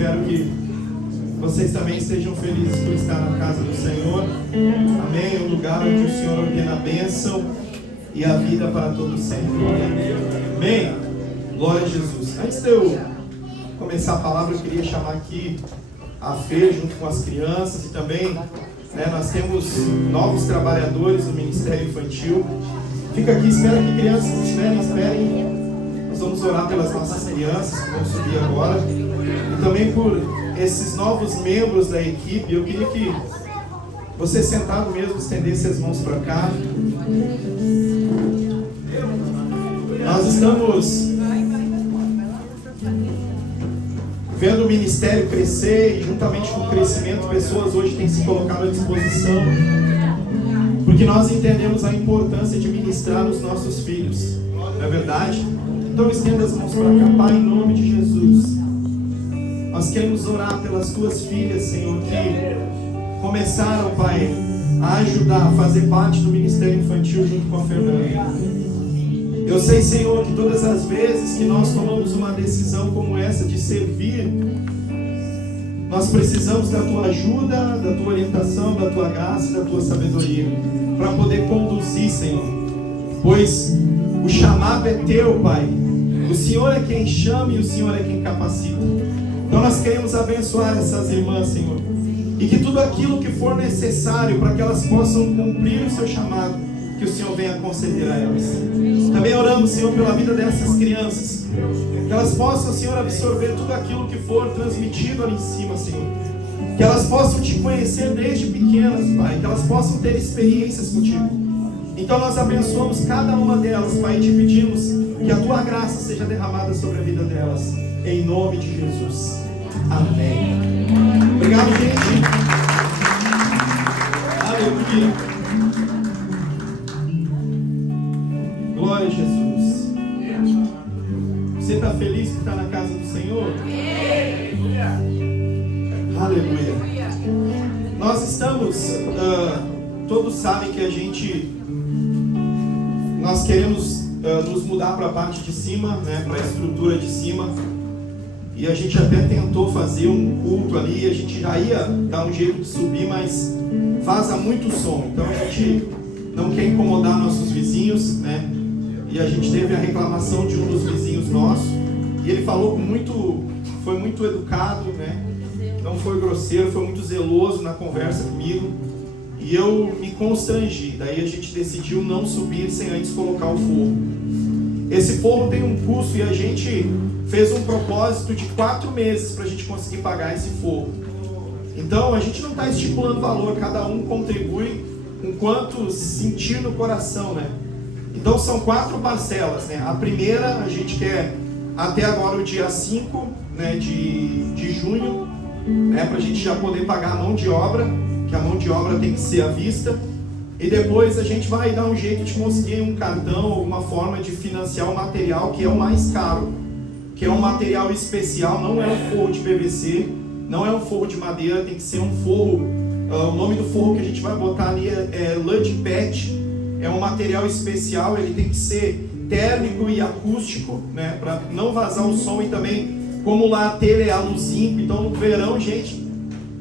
espero que vocês também estejam felizes por estar na casa do Senhor. Amém? Um lugar onde o Senhor ordena a bênção e a vida para todos sempre. Amém? Glória a Jesus. Antes de eu começar a palavra, eu queria chamar aqui a Fê junto com as crianças e também, nós temos novos trabalhadores do Ministério Infantil. Fica aqui, espera que crianças esperem. Nós vamos orar pelas nossas crianças que vão subir agora e também por esses novos membros da equipe. Eu queria que você sentado mesmo estendesse as mãos para cá. Nós estamos vendo o ministério crescer e juntamente com o crescimento, pessoas hoje têm se colocado à disposição, porque nós entendemos a importância de ministrar nos nossos filhos, não é verdade? Então estenda as mãos para cá, Pai, em nome de Jesus. Nós queremos orar pelas tuas filhas, Senhor, que começaram, Pai, a ajudar, a fazer parte do Ministério Infantil junto com a Fernanda. Eu sei, Senhor, que todas as vezes que nós tomamos uma decisão como essa de servir, nós precisamos da tua ajuda, da tua orientação, da tua graça, da tua sabedoria, para poder conduzir, Senhor. Pois o chamado é teu, Pai. O Senhor é quem chama e o Senhor é quem capacita. Então nós queremos abençoar essas irmãs, Senhor, e que tudo aquilo que for necessário para que elas possam cumprir o seu chamado, que o Senhor venha conceder a elas. Também oramos, Senhor, pela vida dessas crianças, que elas possam, Senhor, absorver tudo aquilo que for transmitido ali em cima, Senhor. Que elas possam te conhecer desde pequenas, Pai, que elas possam ter experiências contigo. Então nós abençoamos cada uma delas, Pai, e te pedimos que a tua graça seja derramada sobre a vida delas, em nome de Jesus. Amém. Obrigado, gente. Aleluia. Glória a Jesus. Você está feliz que está na casa do Senhor? Aleluia. Nós estamos, todos sabem que nós queremos nos mudar para a parte de cima, para a estrutura de cima. E a gente até tentou fazer um culto ali, a gente já ia dar um jeito de subir, mas vaza muito som. Então a gente não quer incomodar nossos vizinhos, E a gente teve a reclamação de um dos vizinhos nossos, e ele falou foi muito educado, Não foi grosseiro, foi muito zeloso na conversa comigo, e eu me constrangi. Daí a gente decidiu não subir sem antes colocar o forro. Esse forro tem um custo e a gente fez um propósito de 4 meses para a gente conseguir pagar esse forro. Então a gente não está estipulando valor, cada um contribui com quanto sentir no coração, Então são 4 parcelas, A primeira a gente quer até agora o dia 5, de junho, para a gente já poder pagar a mão de obra, que a mão de obra tem que ser à vista. E depois a gente vai dar um jeito de conseguir um cartão, alguma forma de financiar o material que é o mais caro, que é um material especial, não é um forro de PVC, não é um forro de madeira, tem que ser um forro, o nome do forro que a gente vai botar ali é Ludpet. É um material especial, ele tem que ser térmico e acústico, para não vazar o som, e também, como lá a telha é a luz limpa, então no verão, gente,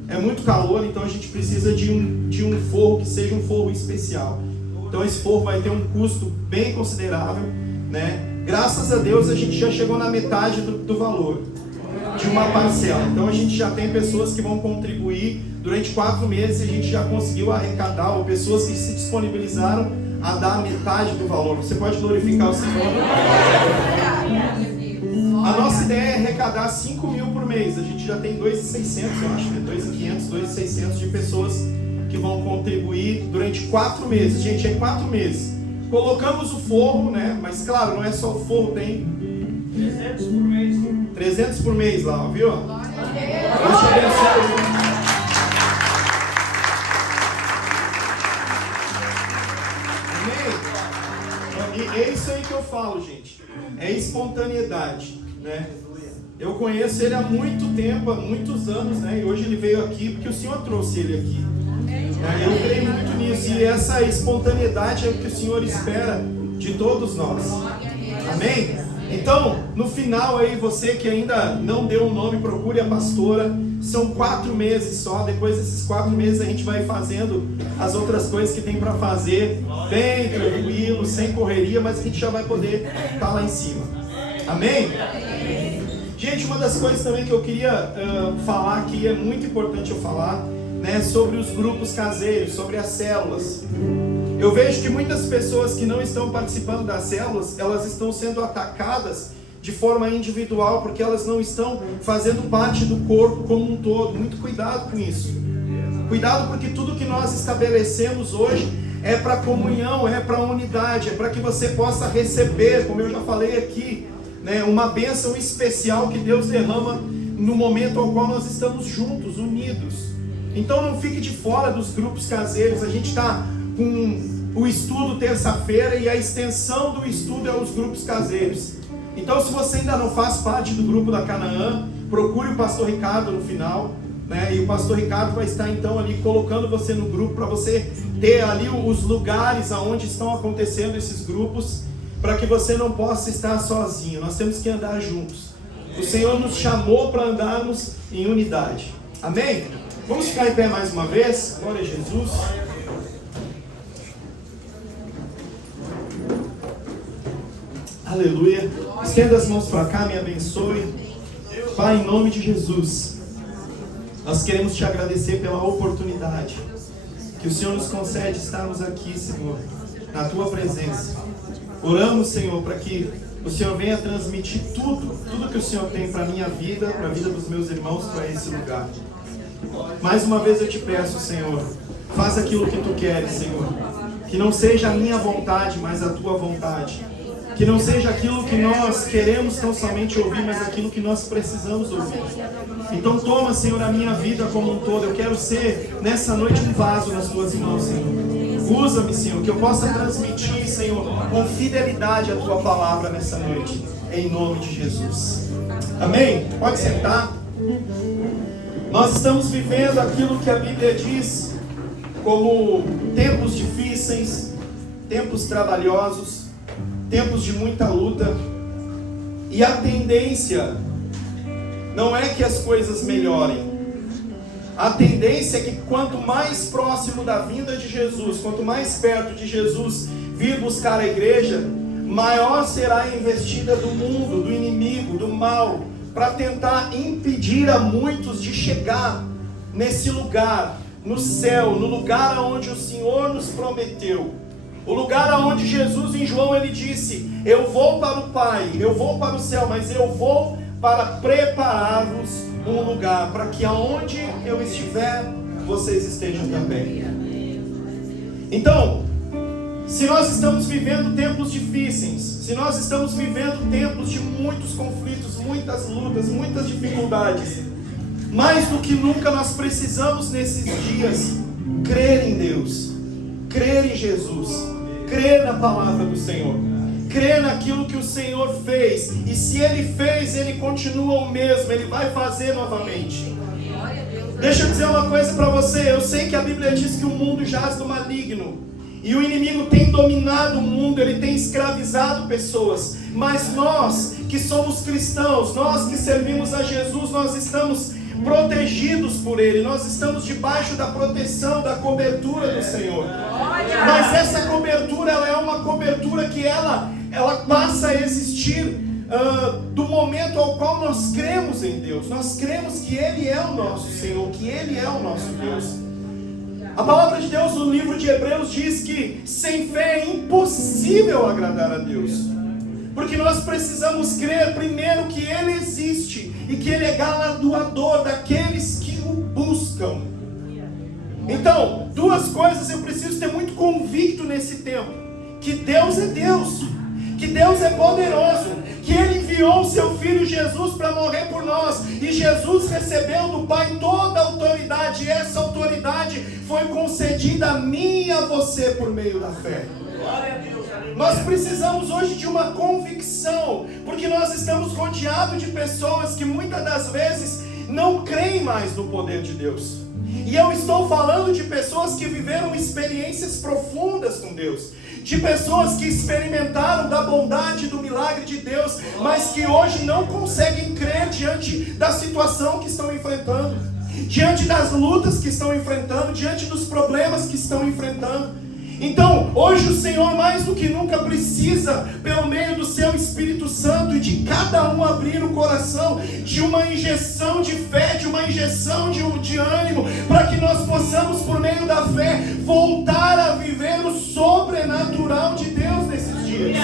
é muito calor, então a gente precisa de um forro que seja um forro especial. Então esse forro vai ter um custo bem considerável, Graças a Deus a gente já chegou na metade do valor de uma parcela. Então a gente já tem pessoas que vão contribuir durante 4 meses, a gente já conseguiu arrecadar, ou pessoas que se disponibilizaram a dar a metade do valor. Você pode glorificar o Senhor. A nossa ideia é arrecadar 5 mil por mês. A gente já tem 2.600, eu acho, 2.500, 2.600 de pessoas que vão contribuir durante 4 meses. Gente, é 4 meses. Colocamos o forro, mas claro, não é só o forro, tem 300 por mês. 300 por mês lá, viu? Deus te abençoe. E é isso aí que eu falo, gente. É espontaneidade, Eu conheço ele há muito tempo, há muitos anos, E hoje ele veio aqui porque o Senhor trouxe ele aqui. Eu creio muito nisso. E essa espontaneidade é o que o Senhor espera de todos nós. Amém? Então, no final aí, você que ainda não deu um nome, procure a pastora. São 4 meses só. Depois desses 4 meses a gente vai fazendo as outras coisas que tem para fazer, bem tranquilo, sem correria, mas a gente já vai poder estar lá em cima. Amém? Gente, uma das coisas também que eu queria falar aqui, é muito importante eu falar, né, sobre os grupos caseiros, sobre as células. Eu vejo que muitas pessoas que não estão participando das células, elas estão sendo atacadas de forma individual, porque elas não estão fazendo parte do corpo como um todo. Muito cuidado com isso. Cuidado, porque tudo que nós estabelecemos hoje é para comunhão, é para unidade, é para que você possa receber, como eu já falei aqui, né, uma bênção especial que Deus derrama no momento ao qual nós estamos juntos, unidos. Então não fique de fora dos grupos caseiros. A gente está com o estudo terça-feira e a extensão do estudo é os grupos caseiros. Então, se você ainda não faz parte do grupo da Canaã, procure o pastor Ricardo no final, né? E o pastor Ricardo vai estar então ali colocando você no grupo, para você ter ali os lugares aonde estão acontecendo esses grupos, para que você não possa estar sozinho. Nós temos que andar juntos. O Senhor nos chamou para andarmos em unidade. Amém? Vamos ficar em pé mais uma vez. Glória a Jesus. Aleluia. Estenda as mãos para cá, me abençoe. Pai, em nome de Jesus, nós queremos te agradecer pela oportunidade que o Senhor nos concede estarmos aqui, Senhor, na tua presença. Oramos, Senhor, para que o Senhor venha transmitir tudo que o Senhor tem para a minha vida, para a vida dos meus irmãos, para esse lugar. Mais uma vez eu te peço, Senhor, faz aquilo que tu queres, Senhor. Que não seja a minha vontade, mas a tua vontade. Que não seja aquilo que nós queremos tão somente ouvir, mas aquilo que nós precisamos ouvir. Então toma, Senhor, a minha vida como um todo. Eu quero ser, nessa noite, um vaso nas tuas mãos, Senhor. Usa-me, Senhor, que eu possa transmitir, Senhor, com fidelidade a tua palavra nessa noite. Em nome de Jesus. Amém? Pode sentar. Nós estamos vivendo aquilo que a Bíblia diz como tempos difíceis, tempos trabalhosos, tempos de muita luta, e a tendência não é que as coisas melhorem. A tendência é que quanto mais próximo da vinda de Jesus, quanto mais perto de Jesus vir buscar a igreja, maior será a investida do mundo, do inimigo, do mal, para tentar impedir a muitos de chegar nesse lugar, no céu, no lugar aonde o Senhor nos prometeu. O lugar aonde Jesus, em João, ele disse: eu vou para o Pai, eu vou para o céu, mas eu vou para preparar-vos um lugar, para que aonde eu estiver, vocês estejam também. Então, se nós estamos vivendo tempos difíceis, se nós estamos vivendo tempos de muitos conflitos, muitas lutas, muitas dificuldades, mais do que nunca nós precisamos nesses dias crer em Deus, crer em Jesus, crer na palavra do Senhor, crer naquilo que o Senhor fez. E se Ele fez, Ele continua o mesmo, Ele vai fazer novamente. Deixa eu dizer uma coisa para você. Eu sei que a Bíblia diz que o mundo jaz do maligno, e o inimigo tem dominado o mundo, ele tem escravizado pessoas. Mas nós que somos cristãos, nós que servimos a Jesus, nós estamos protegidos por Ele, nós estamos debaixo da proteção, da cobertura do Senhor. Mas essa cobertura, ela é uma cobertura que ela passa a existir do momento ao qual nós cremos em Deus. Nós cremos que Ele é o nosso Senhor, que Ele é o nosso Deus. A palavra de Deus no livro de Hebreus diz que sem fé é impossível agradar a Deus, porque nós precisamos crer primeiro que Ele existe e que Ele é galardoador daqueles que o buscam. Então, duas coisas eu preciso ter muito convicto nesse tempo: que Deus é Deus, que Deus é poderoso, que Ele enviou o seu Filho Jesus para morrer por nós, e Jesus recebeu do Pai toda a autoridade, e essa autoridade foi concedida a mim e a você por meio da fé. Nós precisamos hoje de uma convicção, porque nós estamos rodeados de pessoas que muitas das vezes não creem mais no poder de Deus. E eu estou falando de pessoas que viveram experiências profundas com Deus, de pessoas que experimentaram da bondade e do milagre de Deus, mas que hoje não conseguem crer diante da situação que estão enfrentando, diante das lutas que estão enfrentando, diante dos problemas que estão enfrentando. Então, hoje o Senhor mais do que nunca precisa, pelo meio do seu Espírito Santo e de cada um abrir o coração, de uma injeção de fé, de uma injeção de ânimo, para que nós possamos, por meio da fé, voltar a viver o sobrenatural de Deus nesses dias.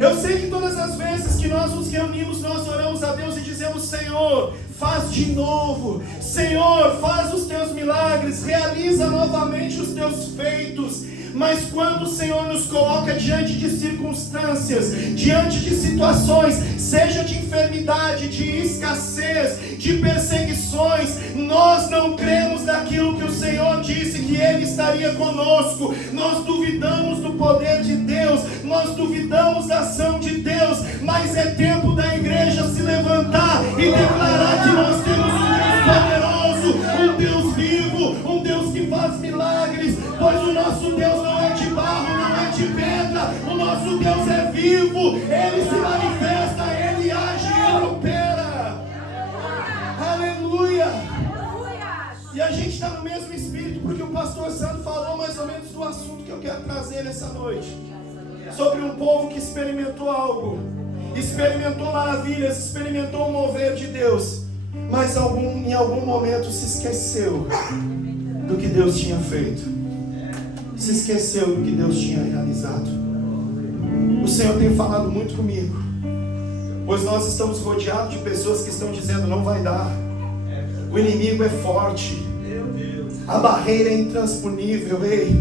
Eu sei que todas as vezes que nós nos reunimos, nós oramos a Deus e dizemos: Senhor, faz de novo. Senhor, faz os teus milagres, realiza novamente os teus feitos. Mas quando o Senhor nos coloca diante de circunstâncias, diante de situações, seja de enfermidade, de escassez, de perseguições, nós não cremos naquilo que o Senhor disse, que Ele estaria conosco. Nós duvidamos do poder de Deus, nós duvidamos da ação de Deus, mas é tempo da igreja se levantar e declarar que nós temos um Deus poderoso, um Deus vivo, um Deus que faz milagres, pois o nosso Deus não é de barro, não é de pedra, o nosso Deus é vivo, Ele se manifesta, Ele age, Ele opera. Aleluia! E a gente está no mesmo espírito, porque o pastor Sandro falou mais ou menos do assunto que eu quero trazer nessa noite, sobre um povo que experimentou algo, experimentou maravilhas, experimentou o mover de Deus, mas em algum momento se esqueceu do que Deus tinha feito, se esqueceu do que Deus tinha realizado. O Senhor tem falado muito comigo, pois nós estamos rodeados de pessoas que estão dizendo: não vai dar, o inimigo é forte, a barreira é intransponível. Ei,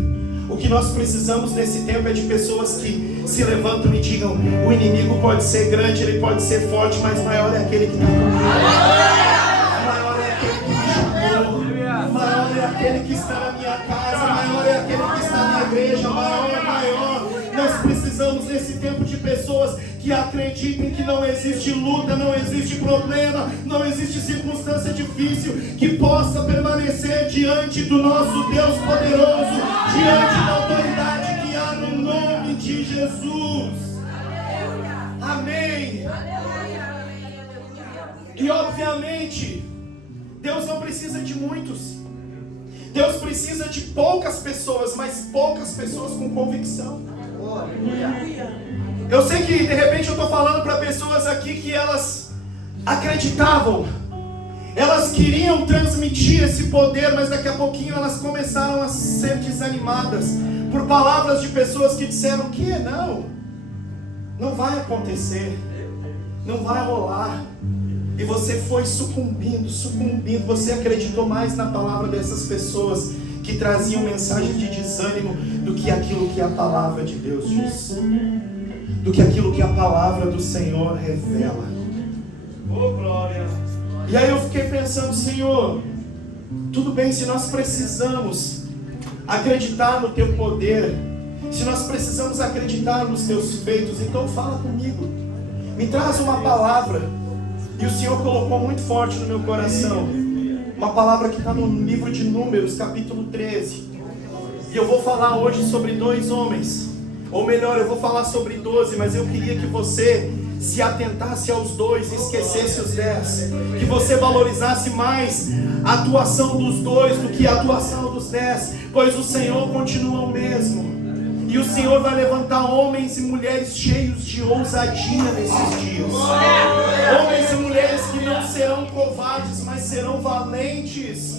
o que nós precisamos nesse tempo é de pessoas que se levantam e digam: o inimigo pode ser grande, ele pode ser forte, mas maior é aquele que está comigo, maior é aquele que me chamou, maior é aquele que está na minha casa, maior é aquele que está na igreja, maior. Nós precisamos nesse tempo de pessoas que acreditem que não existe luta, não existe problema, não existe circunstância difícil que possa permanecer diante do nosso Deus poderoso, diante da autoridade que há no nome de Jesus. Amém. E obviamente, Deus não precisa de muitos. Deus precisa de poucas pessoas, mas poucas pessoas com convicção. Eu sei que de repente eu estou falando para pessoas aqui que elas acreditavam, elas queriam transmitir esse poder, mas daqui a pouquinho elas começaram a ser desanimadas por palavras de pessoas que disseram que não vai acontecer, não vai rolar. E você foi sucumbindo, você acreditou mais na palavra dessas pessoas que traziam mensagem de desânimo do que aquilo que a palavra de Deus diz, do que aquilo que a palavra do Senhor revela. Oh, glória! E aí eu fiquei pensando: Senhor, tudo bem, se nós precisamos acreditar no Teu poder, se nós precisamos acreditar nos Teus feitos, então fala comigo, me traz uma palavra. E o Senhor colocou muito forte no meu coração uma palavra que está no livro de Números, capítulo 13. E eu vou falar hoje sobre 2 homens, ou melhor, eu vou falar sobre 12, mas eu queria que você se atentasse aos 2 e esquecesse os 10, que você valorizasse mais a atuação dos 2 do que a atuação dos 10, pois o Senhor continua o mesmo. E o Senhor vai levantar homens e mulheres cheios de ousadia nesses dias. Homens e mulheres que não serão covardes, mas serão valentes,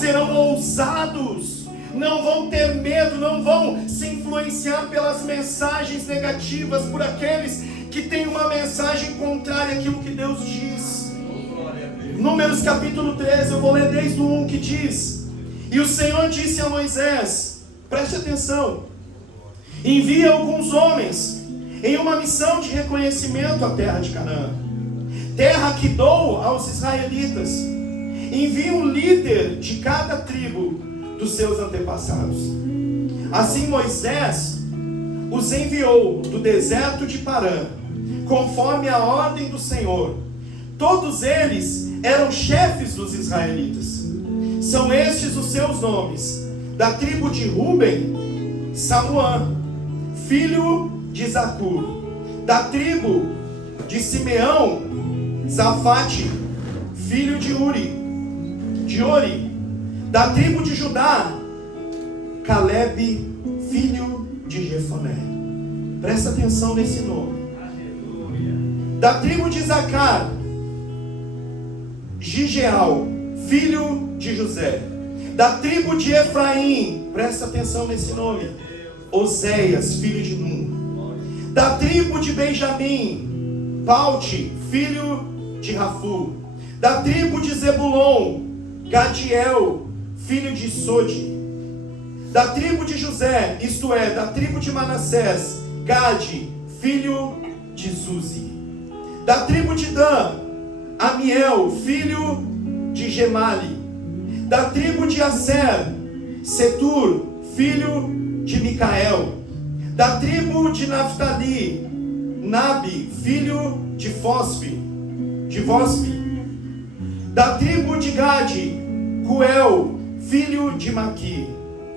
serão ousados, não vão ter medo, não vão se influenciar pelas mensagens negativas, por aqueles que têm uma mensagem contrária àquilo que Deus diz. Números capítulo 13, eu vou ler desde o 1 que diz: e o Senhor disse a Moisés, preste atenção, envia alguns homens em uma missão de reconhecimento à terra de Canaã, terra que dou aos israelitas. Envia um líder de cada tribo dos seus antepassados. Assim Moisés os enviou do deserto de Parã, conforme a ordem do Senhor. Todos eles eram chefes dos israelitas. São estes os seus nomes: da tribo de Ruben, Samuã, filho de Zacur. Da tribo de Simeão, Zafate, filho de Ori. Da tribo de Judá, Caleb, filho de Jefoné. Presta atenção nesse nome. Da tribo de Isacar, Gigeal, filho de José. Da tribo de Efraim, presta atenção nesse nome, Oséias, filho de Num. Da tribo de Benjamim, Paute, filho de Rafu. Da tribo de Zebulon, Gadiel, filho de Sodi. Da tribo de José, isto é, da tribo de Manassés, Gade, filho de Zuzi. Da tribo de Dan, Amiel, filho de Gemali. Da tribo de Aser, Setur, filho de Micael. Da tribo de Naphtali, Nabi, filho de Vospe. Da tribo de Gade, Cuel, filho de Maqui.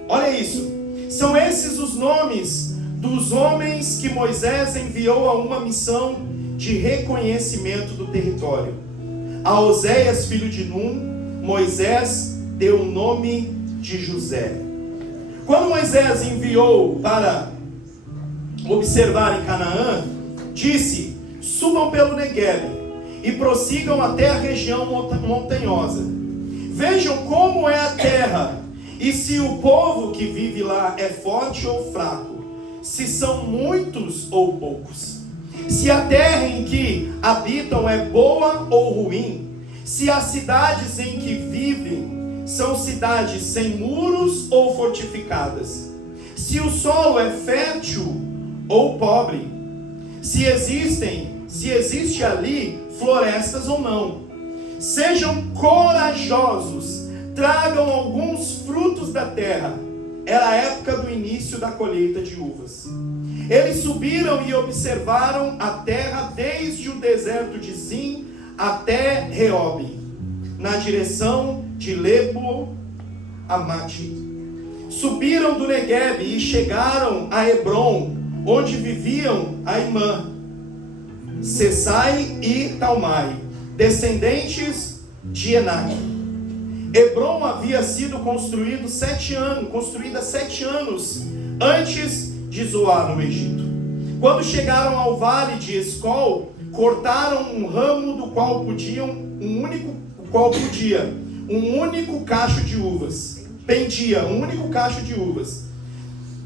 Olha isso. São esses os nomes dos homens que Moisés enviou a uma missão de reconhecimento do território. A Oséias, filho de Num, Moisés deu o nome de José. Quando Moisés enviou para observar em Canaã, disse: subam pelo Negueb e prossigam até a região montanhosa. Vejam como é a terra, e se o povo que vive lá é forte ou fraco, se são muitos ou poucos, se a terra em que habitam é boa ou ruim, se as cidades em que vivem são cidades sem muros ou fortificadas, se o solo é fértil ou pobre, se existe ali florestas ou não. Sejam corajosos, tragam alguns frutos da terra. Era a época do início da colheita de uvas. Eles subiram e observaram a terra desde o deserto de Zin até Reobe, na direção de Lebo Amate. Subiram do Negueb e chegaram a Hebron, onde viviam Aimã, Sesai e Talmai, descendentes de Enac. Hebron havia sido construída 7 anos antes de Zoar no Egito. Quando chegaram ao vale de Escol, cortaram um ramo do qual podia um único cacho de uvas. Pendia um único cacho de uvas.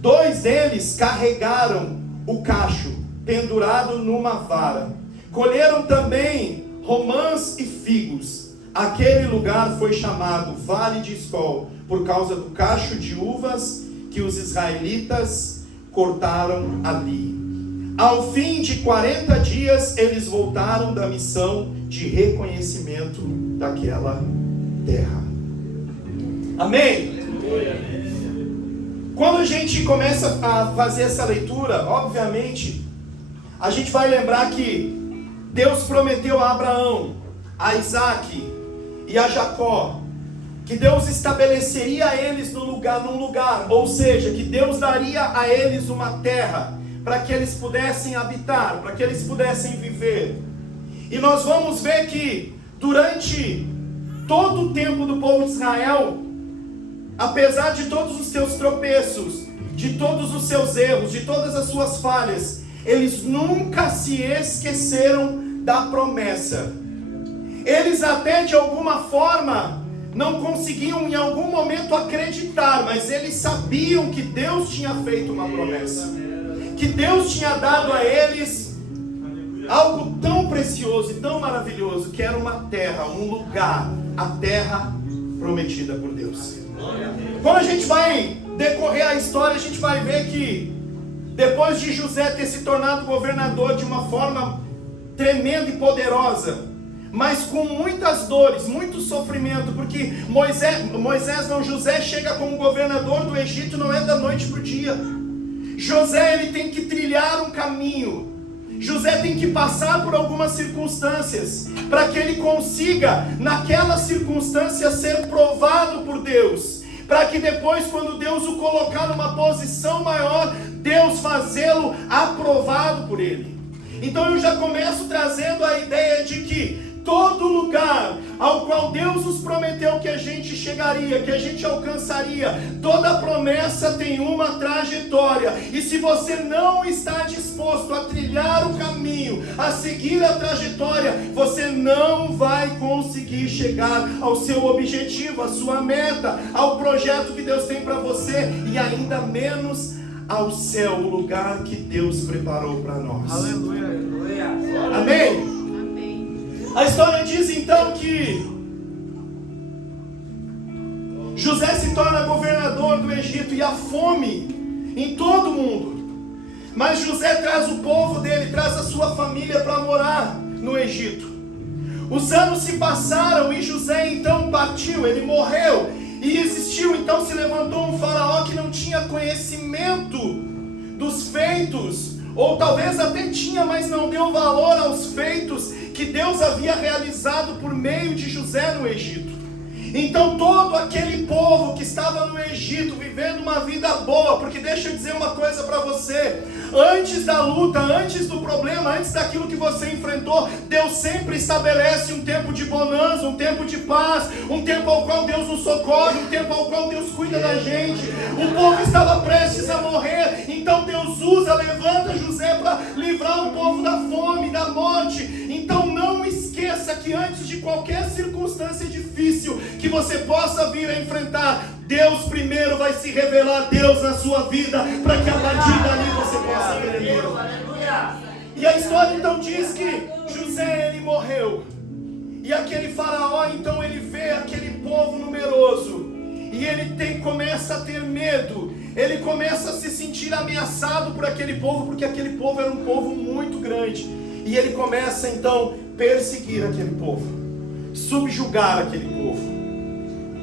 2 deles carregaram o cacho pendurado numa vara. Colheram também romãs e figos. Aquele lugar foi chamado Vale de Escol, por causa do cacho de uvas que os israelitas cortaram ali. Ao fim de 40 dias, eles voltaram da missão de reconhecimento daquela terra. Amém? Quando a gente começa a fazer essa leitura, obviamente, a gente vai lembrar que Deus prometeu a Abraão, a Isaac e a Jacó, que Deus estabeleceria a eles num lugar, ou seja, que Deus daria a eles uma terra, para que eles pudessem habitar, para que eles pudessem viver. E nós vamos ver que durante todo o tempo do povo de Israel, apesar de todos os seus tropeços, de todos os seus erros, de todas as suas falhas, eles nunca se esqueceram da promessa. Eles até de alguma forma não conseguiam em algum momento acreditar, mas eles sabiam que Deus tinha feito uma promessa, que Deus tinha dado a eles algo tão precioso e tão maravilhoso, que era uma terra, um lugar, a terra prometida por Deus. Quando a gente vai decorrer a história, a gente vai ver que depois de José ter se tornado governador de uma forma tremenda e poderosa, mas com muitas dores, muito sofrimento, porque José chega como governador do Egito, não é da noite para o dia. José, ele tem que trilhar um caminho. José tem que passar por algumas circunstâncias, para que ele consiga, naquela circunstância, ser provado por Deus, para que depois, quando Deus o colocar numa posição maior, Deus fazê-lo aprovado por Ele. Então eu já começo trazendo a ideia de que todo lugar ao qual Deus nos prometeu que a gente chegaria, que a gente alcançaria, toda promessa tem uma trajetória. E se você não está disposto a trilhar o caminho, a seguir a trajetória, você não vai conseguir chegar ao seu objetivo, à sua meta, ao projeto que Deus tem para você, e ainda menos ao céu, o lugar que Deus preparou para nós. Aleluia, aleluia. Amém? A história diz então que José se torna governador do Egito e há fome em todo o mundo. Mas José traz o povo dele, traz a sua família para morar no Egito. Os anos se passaram e José então partiu, ele morreu. E existiu, então se levantou um faraó que não tinha conhecimento dos feitos, ou talvez até tinha, mas não deu valor aos feitos que Deus havia realizado por meio de José no Egito. Então todo aquele povo que estava no Egito vivendo uma vida boa, porque deixa eu dizer uma coisa para você, antes da luta, antes do problema, antes daquilo que você enfrentou, Deus sempre estabelece um tempo de bonança, um tempo de paz, um tempo ao qual Deus nos socorre, um tempo ao qual Deus cuida da gente. O povo estava prestes a morrer, então Deus levanta José para livrar o povo da fome, da morte. Então não esqueça que antes de qualquer circunstância difícil que você possa vir a enfrentar, Deus primeiro vai se revelar, Deus na sua vida, para que a partir dali você possa ver Deus. E a história então diz que José, ele morreu, e aquele faraó então ele vê aquele povo numeroso, e ele começa a ter medo, ele começa a se sentir ameaçado por aquele povo, porque aquele povo era um povo muito grande, e ele começa então a perseguir aquele povo, subjugar aquele povo.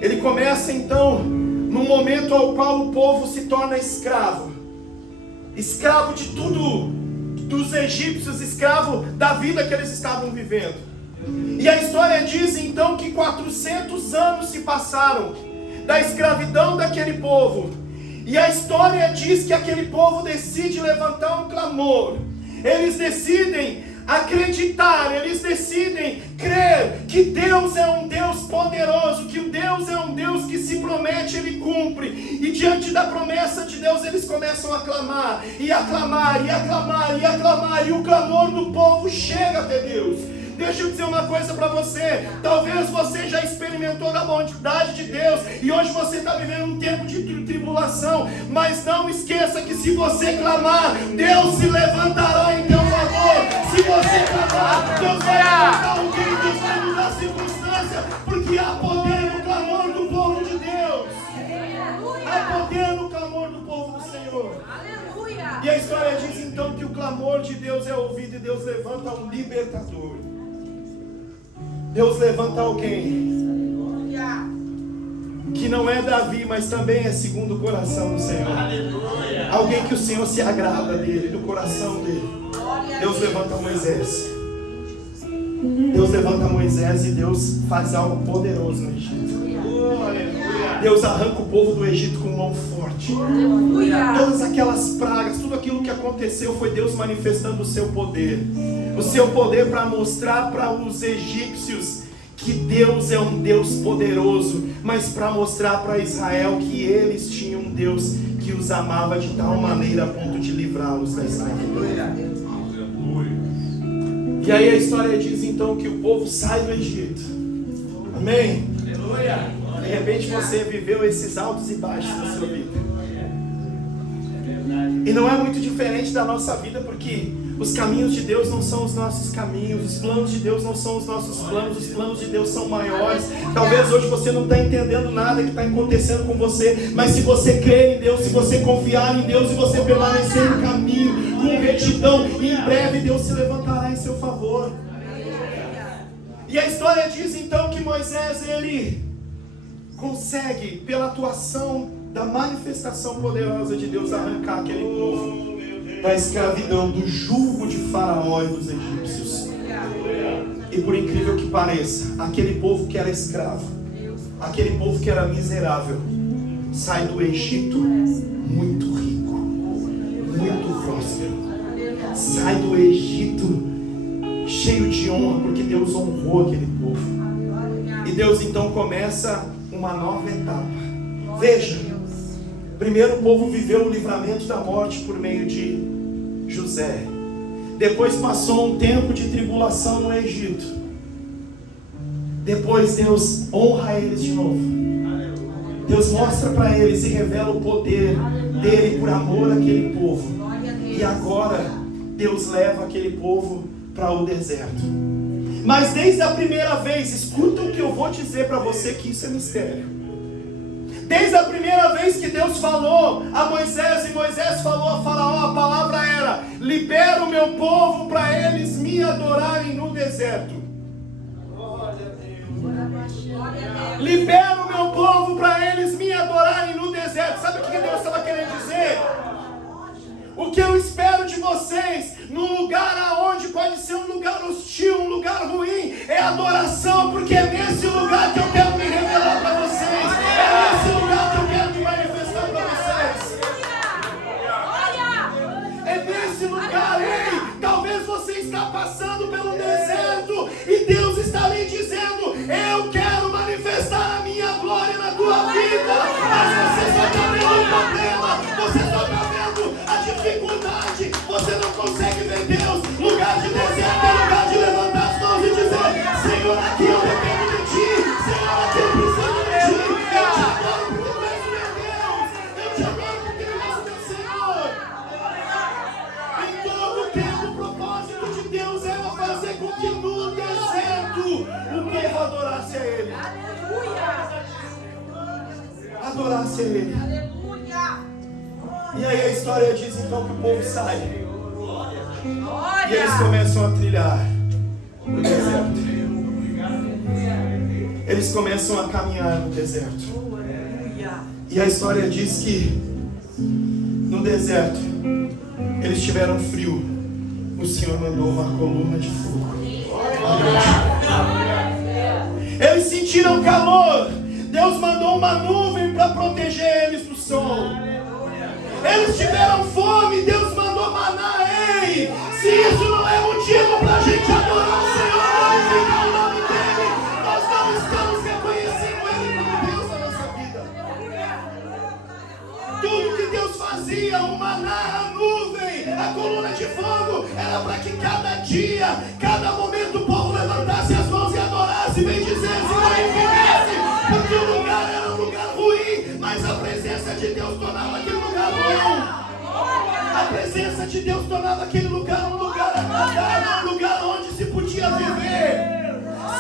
Ele começa então, no momento ao qual o povo se torna escravo, escravo de tudo, dos egípcios, escravo da vida que eles estavam vivendo. E a história diz então que 400 anos se passaram da escravidão daquele povo, e a história diz que aquele povo decide levantar um clamor, eles decidem acreditar, eles decidem crer que Deus é um Deus poderoso, que o Deus é um Deus que se promete, Ele cumpre, e diante da promessa de Deus eles começam a clamar, e a clamar, e a clamar, e a clamar, e o clamor do povo chega até Deus. Deixa eu dizer uma coisa para você, talvez você já experimentou da bondade de Deus, e hoje você está vivendo um tempo de tribulação, mas não esqueça que se você clamar, Deus se levantará em teu favor. Se você clamar, Deus vai levantar o rei, Deus vai mudar a circunstância, porque há poder no clamor do povo de Deus. Há poder no clamor do povo do Senhor. E a história diz então que o clamor de Deus é ouvido, e Deus levanta um libertador. Deus levanta alguém que não é Davi, mas também é segundo o coração do Senhor. Alguém que o Senhor se agrada dele, do coração dele. Deus levanta Moisés. Deus levanta Moisés e Deus faz algo poderoso no Egito. Deus arranca o povo do Egito com mão forte. Todas aquelas pragas, tudo aquilo que aconteceu foi Deus manifestando o seu poder. O seu poder para mostrar para os egípcios que Deus é um Deus poderoso, mas para mostrar para Israel que eles tinham um Deus que os amava de tal maneira a ponto de livrá-los da escravidão. E aí a história diz então que o povo sai do Egito. Amém? De repente você viveu esses altos e baixos na sua vida. E não é muito diferente da nossa vida, porque os caminhos de Deus não são os nossos caminhos, os planos de Deus não são os nossos planos, os planos de Deus são maiores. Talvez hoje você não está entendendo nada que está acontecendo com você, mas se você crer em Deus, se você confiar em Deus, e você permanecer no caminho com retidão, em breve Deus se levantará em seu favor. E a história diz então que Moisés, ele consegue, pela atuação da manifestação poderosa de Deus, arrancar aquele povo da escravidão, do jugo de Faraó e dos egípcios. E por incrível que pareça, aquele povo que era escravo, aquele povo que era miserável, sai do Egito muito rico, muito próspero. Sai do Egito cheio de honra, porque Deus honrou aquele povo. E Deus então começa uma nova etapa. Veja, primeiro o povo viveu o livramento da morte por meio de José. Depois passou um tempo de tribulação no Egito. Depois Deus honra eles de novo. Deus mostra para eles e revela o poder dele por amor àquele povo. E agora Deus leva aquele povo para o deserto. Mas desde a primeira vez, escuta o que eu vou dizer para você, que isso é mistério. Desde a primeira vez que Deus falou a Moisés, e Moisés falou a Faraó, a palavra era: libera o meu povo para eles me adorarem no deserto. Libera o meu povo para eles me adorarem no deserto. Sabe o que Deus estava querendo dizer? O que eu espero de vocês, num lugar aonde pode ser um lugar hostil, um lugar ruim, é adoração, porque é nesse lugar que eu quero me revelar para vocês. É nesse lugar que eu quero me manifestar para vocês. É nesse lugar, ei, talvez você está passando pelo deserto e Deus está lhe dizendo: eu quero manifestar a minha glória na tua vida. Mas você só está vendo o problema, você só está vendo a dificuldade, você não consegue ver Deus. Lugar de deserto é lugar de levantar as mãos e dizer: Senhor, aqui eu dependo de ti, Senhor, aqui eu preciso de ti. Eu te adoro porque tu és o meu Deus, eu te adoro porque tu és o meu Senhor. Em todo tempo o propósito de Deus era fazer com que no deserto o povo adorasse a Ele. Adorasse a Ele. E aí a história diz então que o povo sai. E eles começam a trilhar no deserto. Eles começam a caminhar no deserto. E a história diz que no deserto eles tiveram frio. O Senhor mandou uma coluna de fogo. Eles sentiram calor. Deus mandou uma nuvem para proteger eles do sol. Eles tiveram fome. Deus mandou maná. Ei, se isso não é motivo para a gente adorar o Senhor, glorificar o nome dEle, nós não estamos reconhecendo Ele como Deus na nossa vida. Tudo que Deus fazia, o maná, a nuvem, a coluna de fogo, era para que cada dia, cada momento o povo levantasse as mãos e adorasse, bendizesse e glorificasse, porque o lugar era um lugar ruim, mas a presença de Deus tornava aquele lugar bom. A presença de Deus tornava aquele lugar um lugar agradável, um lugar onde se podia viver.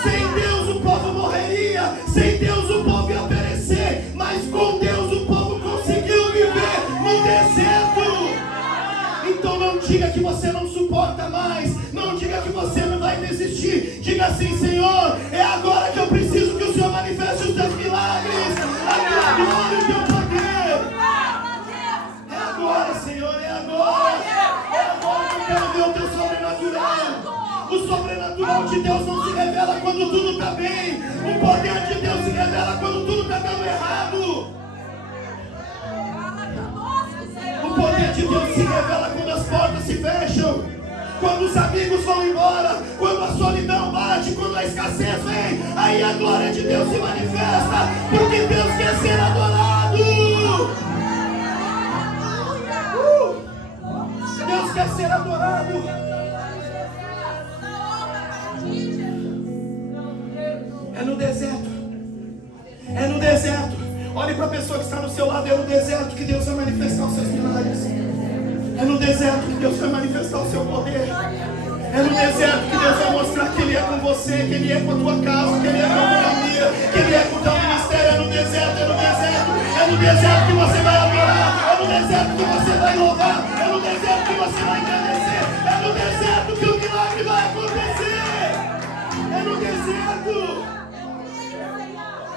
Sem Deus o povo morreria, sem Deus o povo ia perecer, mas com Deus o povo conseguiu viver no deserto. Então não diga que você não suporta mais, não diga que você não vai desistir. Diga assim: Senhor, é agora que eu preciso que o Senhor manifeste os teus milagres, a tua glória e o teu poder. É agora, Senhor, é agora. É agora que eu quero ver o teu sobrenatural. O sobrenatural de Deus não se revela quando tudo está bem. O poder de Deus se revela quando tudo está dando errado. O poder de Deus se revela quando as portas se fecham, quando os amigos vão embora, quando a solidão bate, quando a escassez vem. Aí a glória de Deus se manifesta, porque Deus quer ser adorado. Deus quer ser adorado. É no deserto. É no deserto. Olhe para a pessoa que está no seu lado. É no deserto que Deus vai manifestar os seus milagres. É no deserto que Deus vai manifestar o seu poder. É no deserto que Deus vai mostrar que Ele é com você, que Ele é com a tua casa, que Ele é com a tua família, que Ele é com o teu ministério. É no deserto, é no deserto. É no deserto que você vai adorar. É no deserto que você vai louvar. É no deserto que você vai agradecer. É no deserto que o milagre vai acontecer. É no deserto.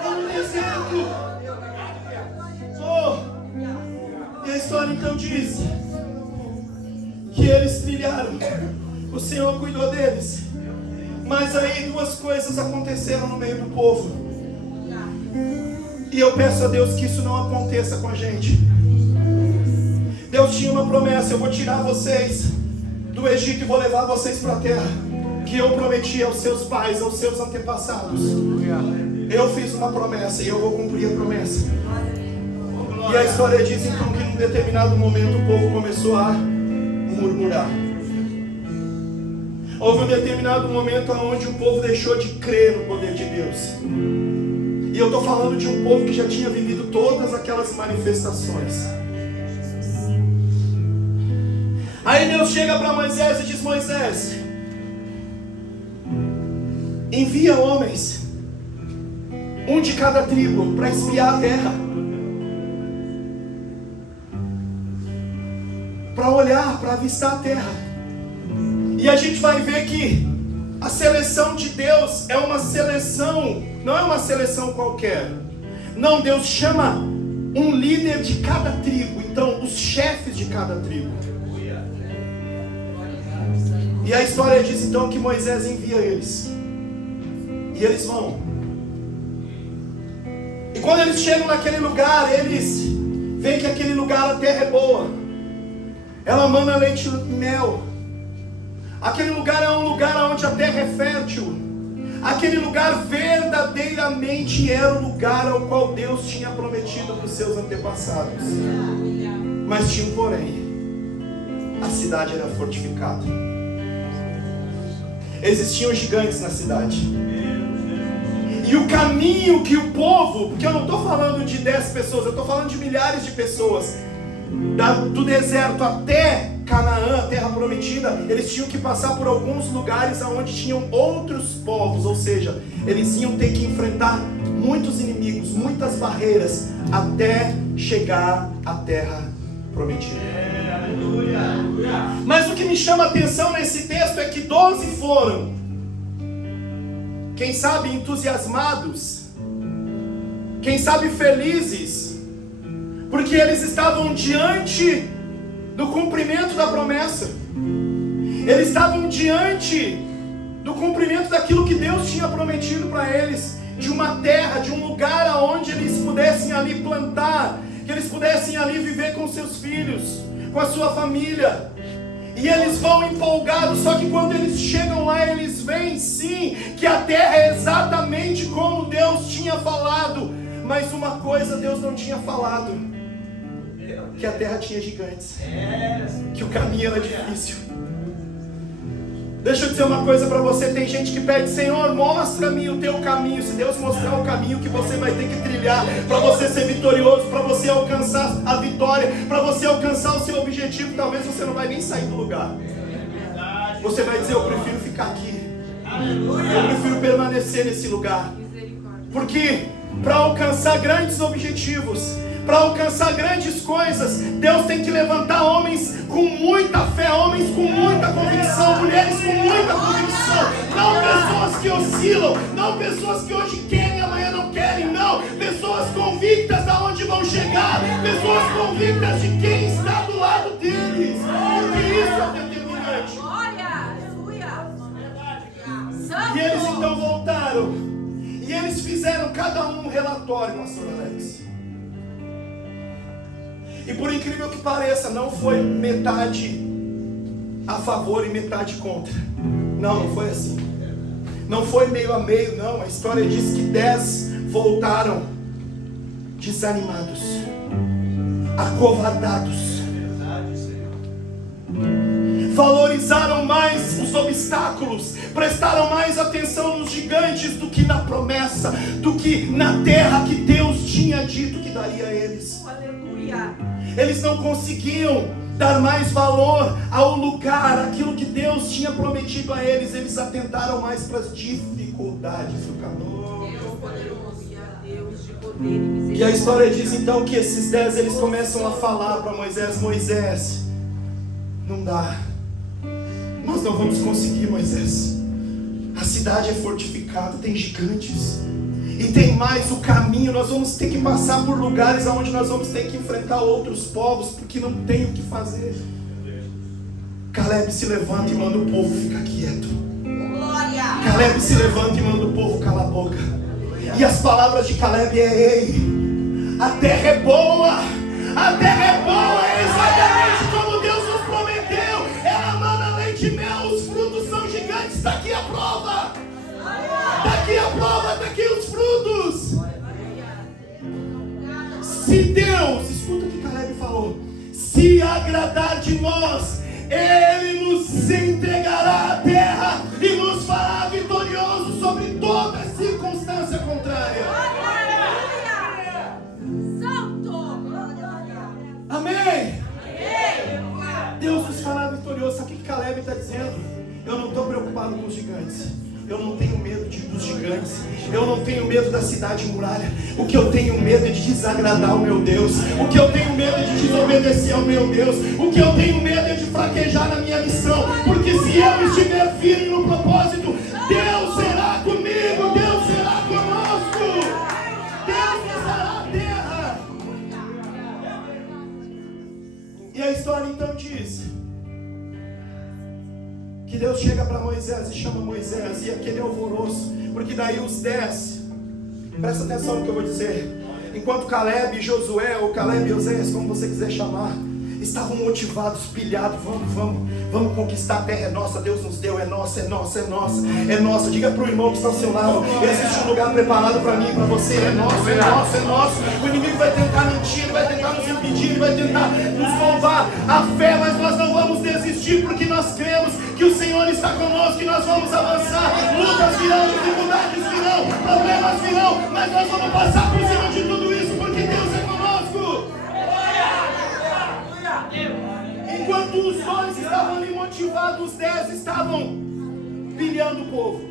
É no deserto. Oh. E a história então diz que eles trilharam. O Senhor cuidou deles. Mas aí duas coisas aconteceram no meio do povo. E eu peço a Deus que isso não aconteça com a gente. Deus tinha uma promessa: eu vou tirar vocês do Egito e vou levar vocês para a terra que eu prometi aos seus pais, aos seus antepassados. Eu fiz uma promessa e eu vou cumprir a promessa. E a história diz então que num determinado momento o povo começou a murmurar. Houve um determinado momento onde o povo deixou de crer no poder de Deus. E eu estou falando de um povo que já tinha vivido todas aquelas manifestações. Aí Deus chega para Moisés e diz: Moisés, envia homens, um de cada tribo, para espiar a terra, para olhar, para avistar a terra. E a gente vai ver que a seleção de Deus é uma seleção, não é uma seleção qualquer. Não, Deus chama um líder de cada tribo, então os chefes de cada tribo. E a história diz então que Moisés envia eles. E eles vão. E quando eles chegam naquele lugar, eles veem que aquele lugar, a terra é boa. Ela mana leite e mel. Aquele lugar é um lugar onde a terra é fértil. Aquele lugar verdadeiramente era o lugar ao qual Deus tinha prometido para os seus antepassados. Mas tinha um porém: a cidade era fortificada. Existiam gigantes na cidade. E o caminho que o povo, porque eu não estou falando de 10 pessoas, eu estou falando de milhares de pessoas, do deserto até Canaã, a terra prometida, eles tinham que passar por alguns lugares onde tinham outros povos, ou seja, eles iam ter que enfrentar muitos inimigos, muitas barreiras, até chegar à terra prometida. Mas o que me chama a atenção nesse texto é que 12 foram, quem sabe entusiasmados, quem sabe felizes, porque eles estavam diante do cumprimento da promessa. Eles estavam diante do cumprimento daquilo que Deus tinha prometido para eles, de uma terra, de um lugar onde eles pudessem ali plantar, que eles pudessem ali viver com seus filhos, com a sua família. E eles vão empolgados, só que quando eles chegam lá, eles veem sim que a terra é exatamente como Deus tinha falado. Mas uma coisa Deus não tinha falado: que a terra tinha gigantes, que o caminho era difícil. Deixa eu dizer uma coisa para você: tem gente que pede: Senhor, mostra-me o teu caminho. Se Deus mostrar o caminho que você vai ter que trilhar para você ser vitorioso, para você alcançar a vitória, para você alcançar o seu objetivo, talvez você não vai nem sair do lugar. Você vai dizer: eu prefiro ficar aqui, eu prefiro permanecer nesse lugar. Porque para alcançar grandes objetivos, para alcançar grandes coisas, Deus tem que levantar homens com muita fé, homens com muita convicção, mulheres com muita convicção. Não pessoas que oscilam, não pessoas que hoje querem e amanhã não querem, não. Pessoas convictas de onde vão chegar, pessoas convictas de quem está do lado deles. Porque isso é determinante. E eles então voltaram, e eles fizeram cada um relatório, pastor Alex. E por incrível que pareça, não foi metade a favor e metade contra. Não, não foi assim. Não foi meio a meio, não. A história diz que 10 voltaram desanimados, acovardados. Valorizaram mais os obstáculos, prestaram mais atenção nos gigantes do que na promessa, do que na terra que Deus tinha dito que daria a eles. Aleluia. Eles não conseguiam dar mais valor ao lugar, aquilo que Deus tinha prometido a eles. Eles atentaram mais para as dificuldades do caminho. E a história diz então que esses 10, eles começam a falar para Moisés: Moisés, não dá, nós não vamos conseguir, Moisés. A cidade é fortificada, tem gigantes, e tem mais o caminho. Nós vamos ter que passar por lugares onde nós vamos ter que enfrentar outros povos, porque não tem o que fazer. Caleb se levanta e manda o povo ficar quieto. Caleb se levanta e manda o povo calar a boca. E as palavras de Caleb é: ei, a terra é boa, a terra é boa, é exatamente como Deus nos prometeu. Ela mana leite e mel, os frutos são gigantes. Está aqui a prova, está aqui a prova, está aqui os frutos. Se Deus, escuta o que Caleb falou, se agradar de nós, Ele nos entregará a terra e nos fará vitoriosos sobre toda circunstância contrária. Amém? Deus nos fará vitoriosos. Sabe o que Caleb está dizendo? Eu não estou preocupado com os gigantes. Eu não tenho medo dos gigantes. Eu não tenho medo da cidade muralha. O que eu tenho medo é de desagradar o meu Deus. O que eu tenho medo é de desobedecer ao meu Deus. O que eu tenho medo é de fraquejar na minha missão. Porque se eu estiver firme no propósito, Deus será comigo, Deus será conosco. Deus nos dará a terra. E a história então diz que Deus chega para Moisés e chama Moisés, e aquele alvoroço, porque daí os 10, presta atenção no que eu vou dizer, enquanto Caleb e Josué, ou Caleb e Oséias, como você quiser chamar, estavam motivados, pilhados, vamos conquistar a terra, é nossa, Deus nos deu, é nossa, é nossa, é nossa, é nossa. Diga para o irmão que está ao seu lado, existe um lugar preparado para mim e para você, é nosso, é nosso, é nosso. O inimigo vai tentar mentir, ele vai tentar nos impedir, ele vai tentar nos roubar a fé, mas nós não vamos desistir, porque nós cremos que o Senhor está conosco e nós vamos avançar. Lutas virão, dificuldades virão, problemas virão, mas nós vamos passar por cima de tudo isso, porque Deus é conosco. Enquanto os 12 estavam ali motivados, os 10 estavam pilhando o povo.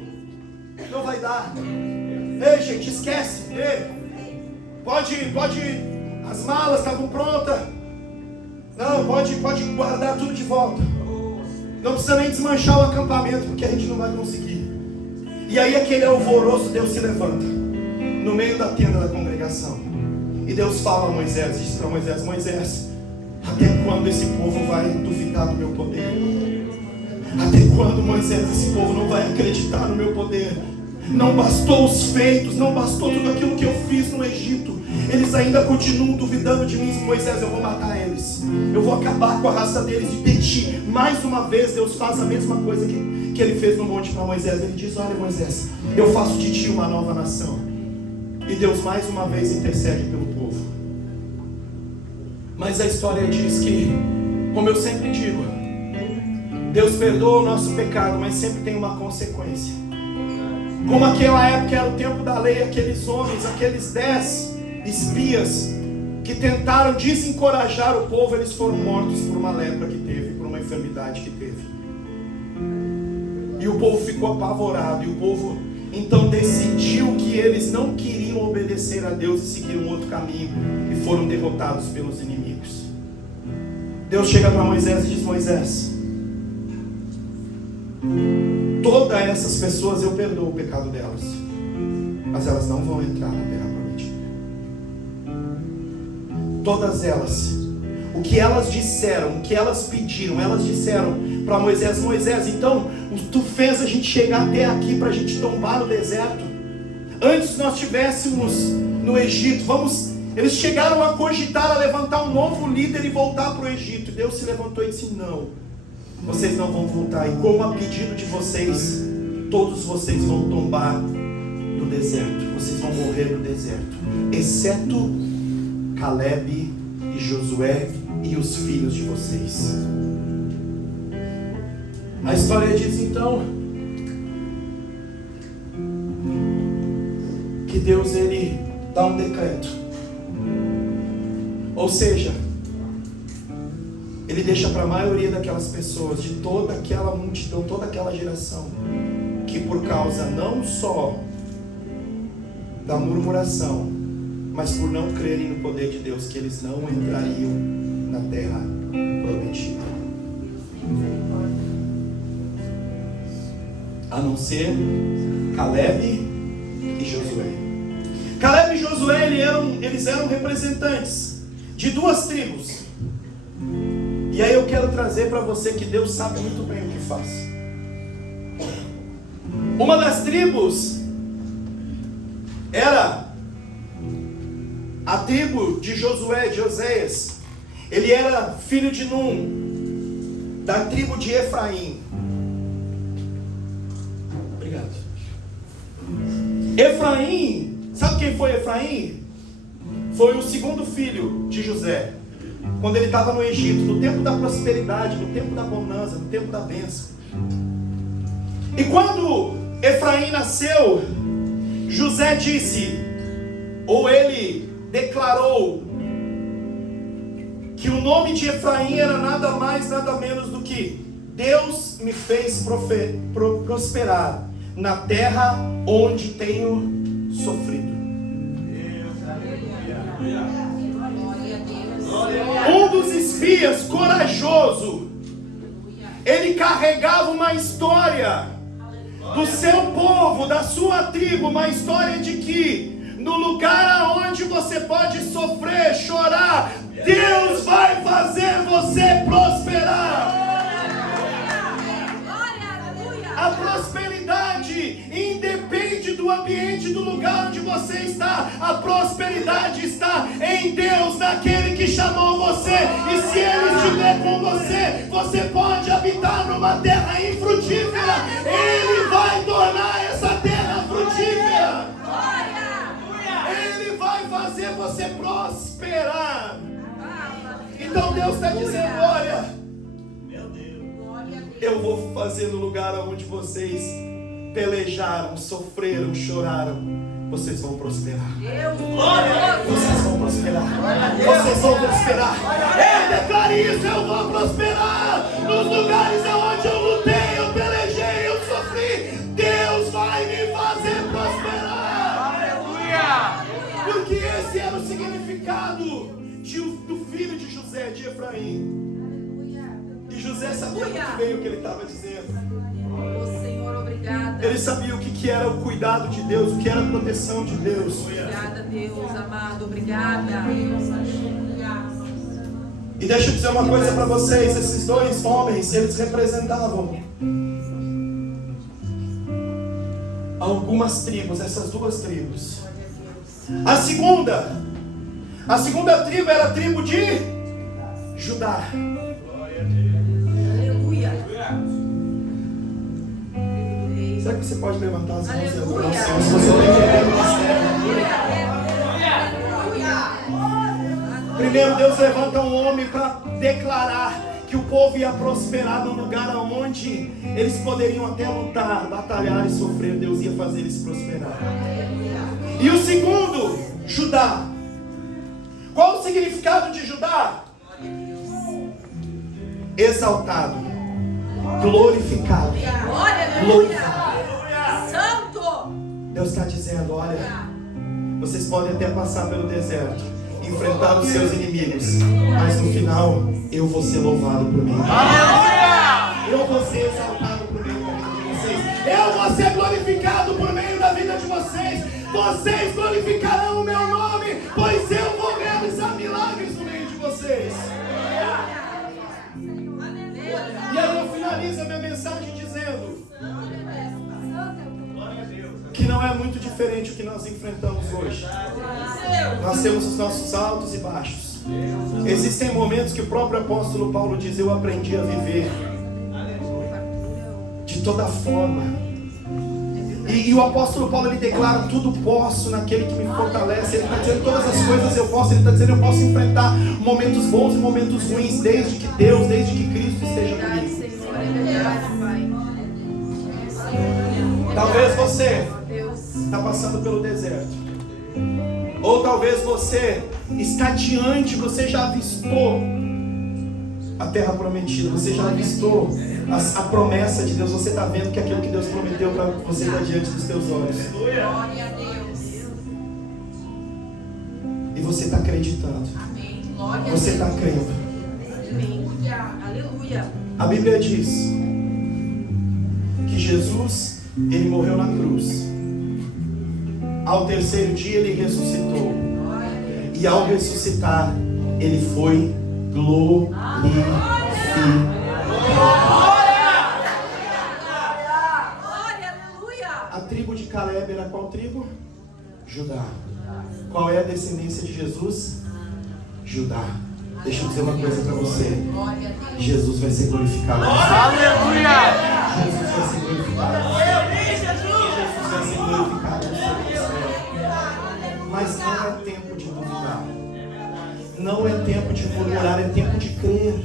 Não vai dar. Ei, gente, esquece. Ei, pode, as malas estavam prontas. Não, pode guardar tudo de volta. Não precisa nem desmanchar o acampamento, porque a gente não vai conseguir. E aí aquele alvoroço, Deus se levanta no meio da tenda da congregação. E Deus fala a Moisés, diz para Moisés: Moisés, até quando esse povo vai duvidar do meu poder? Até quando, Moisés, esse povo não vai acreditar no meu poder? Não bastou os feitos, não bastou tudo aquilo que eu fiz no Egito. Eles ainda continuam duvidando de mim. Moisés, eu vou matar eles. Eu vou acabar com a raça deles e de ti. Mais uma vez Deus faz a mesma coisa que ele fez no monte para Moisés. Ele diz: olha, Moisés, eu faço de ti uma nova nação. E Deus mais uma vez intercede pelo povo. Mas a história diz que, como eu sempre digo, Deus perdoa o nosso pecado, mas sempre tem uma consequência. Como aquela época era o tempo da lei, aqueles homens, aqueles 10 espias que tentaram desencorajar o povo, eles foram mortos por uma lepra que teve, por uma enfermidade que teve. E o povo ficou apavorado, e o povo então decidiu que eles não queriam obedecer a Deus e seguir um outro caminho, e foram derrotados pelos inimigos. Deus chega para Moisés e diz: Moisés, todas essas pessoas eu perdoo o pecado delas, mas elas não vão entrar na terra prometida. Todas elas, o que elas disseram, o que elas pediram, elas disseram para Moisés: Moisés, então tu fez a gente chegar até aqui para a gente tombar no deserto. Antes nós estivéssemos no Egito, eles chegaram a cogitar, a levantar um novo líder e voltar para o Egito. Deus se levantou e disse: não, vocês não vão voltar, e como a pedido de vocês, todos vocês vão tombar no deserto, vocês vão morrer no deserto, exceto Caleb e Josué e os filhos de vocês. A história diz então que Deus, ele dá um decreto, ou seja, ele deixa para a maioria daquelas pessoas, de toda aquela multidão, toda aquela geração, que por causa não só da murmuração, mas por não crerem no poder de Deus, que eles não entrariam na terra prometida. A não ser Caleb e Josué. Caleb e Josué, eles eram representantes de duas tribos. E aí eu quero trazer para você que Deus sabe muito bem o que faz. Uma das tribos era a tribo de Josué, de Oséias. Ele era filho de Num, da tribo de Efraim. Obrigado. Efraim, sabe quem foi Efraim? Foi o segundo filho de José, quando ele estava no Egito, no tempo da prosperidade, no tempo da bonança, no tempo da bênção. E quando Efraim nasceu, José disse, ou ele declarou, que o nome de Efraim era nada mais, nada menos do que Deus me fez prosperar na terra onde tenho sofrido. Um dos espias corajoso, ele carregava uma história do seu povo, da sua tribo, uma história de que no lugar aonde você pode sofrer, chorar, Deus vai fazer você prosperar. A prosperidade independe do ambiente, do lugar onde você está. A prosperidade está em Deus, naquele que chamou você. E se Ele estiver com você, você pode habitar numa terra infrutífera. Ele vai tornar essa terra frutífera. Ele vai fazer você prosperar. Então Deus está dizendo, olha, eu vou fazer no lugar onde vocês pelejaram, sofreram, choraram, vocês vão prosperar. Vocês vão prosperar. Vocês vão prosperar. Eu declaro isso, eu vou prosperar. Nos lugares onde eu lutei, eu pelejei, eu sofri, Deus vai me fazer prosperar. Aleluia! Porque esse era o significado do filho de José, de Efraim. E José sabia muito bem o que ele estava dizendo. Senhor, obrigada. Ele sabia o que era o cuidado de Deus, o que era a proteção de Deus. Obrigada, Deus amado, obrigada. E deixa eu dizer uma coisa para vocês, esses dois homens, eles representavam algumas tribos, essas duas tribos. A segunda tribo era a tribo de Judá. Aleluia. Será que você pode levantar as mãos e adorar o Aleluia. Senhor? Se você está entendendo o mistério. Primeiro, Deus levanta um homem para declarar que o povo ia prosperar num lugar onde eles poderiam até lutar, batalhar e sofrer. Deus ia fazer eles prosperar. E o segundo, Judá. Qual o significado de Judá? Exaltado, glorificado, louvado. Santo. Deus está dizendo, olha, vocês podem até passar pelo deserto, enfrentar os seus inimigos, mas no final eu vou ser louvado por mim. Eu vou ser exaltado por meio da vida de vocês. Eu vou ser glorificado por meio da vida de vocês. Vocês glorificarão o meu nome, pois eu vou realizar milagres no meio de vocês. E aí eu finalizo a minha mensagem dizendo que não é muito diferente o que nós enfrentamos hoje. Nós temos os nossos altos e baixos. Existem momentos que o próprio apóstolo Paulo diz, eu aprendi a viver de toda forma. E o apóstolo Paulo, ele declara, tudo posso naquele que me fortalece. Ele está dizendo, todas as coisas eu posso. Ele está dizendo, eu posso enfrentar momentos bons e momentos ruins, desde que Deus, desde que Cristo esteja comigo. Talvez você está passando pelo deserto, ou talvez você está diante, você já avistou a terra prometida, você já avistou a promessa de Deus, você está vendo que aquilo que Deus prometeu para você está diante dos teus olhos. Glória a Deus. E você está acreditando. Amém. Glória a Deus. Você está crendo. Aleluia. Aleluia. A Bíblia diz que Jesus, ele morreu na cruz. Ao terceiro dia ele ressuscitou. E ao ressuscitar, ele foi glorificado. A tribo de Caleb era qual tribo? Judá. Qual é a descendência de Jesus? Judá. Deixa eu dizer uma coisa para você. Jesus vai ser glorificado. Aleluia! Jesus vai ser glorificado. Jesus vai ser glorificado no seu céu. Mas não é tempo de duvidar. Não é tempo de murmurar, é tempo de crer.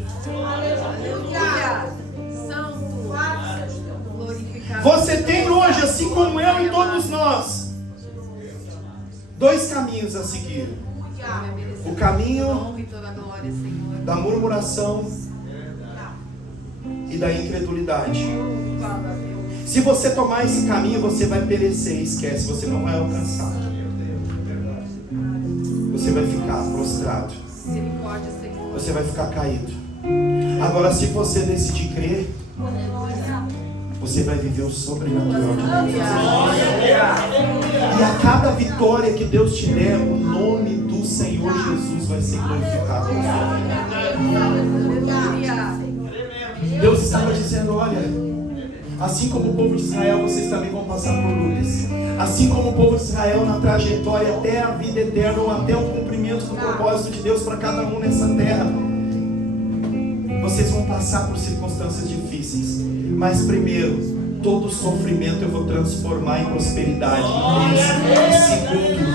Você tem hoje, assim como eu e todos nós, dois caminhos a seguir. O caminho da murmuração e da incredulidade. Se você tomar esse caminho, você vai perecer, esquece, você não vai alcançar. Você vai ficar prostrado. Você vai ficar caído. Agora, se você decidir crer, você vai viver o sobrenatural de Deus. E a cada vitória que Deus te der, o nome do Senhor Jesus vai ser glorificado. Deus estava dizendo, olha, assim como o povo de Israel, vocês também vão passar por lutas. Assim como o povo de Israel na trajetória até a vida eterna, ou até o cumprimento do propósito de Deus para cada um nessa terra, vocês vão passar por circunstâncias difíceis. Mas primeiro, todo sofrimento eu vou transformar em prosperidade. E segundo,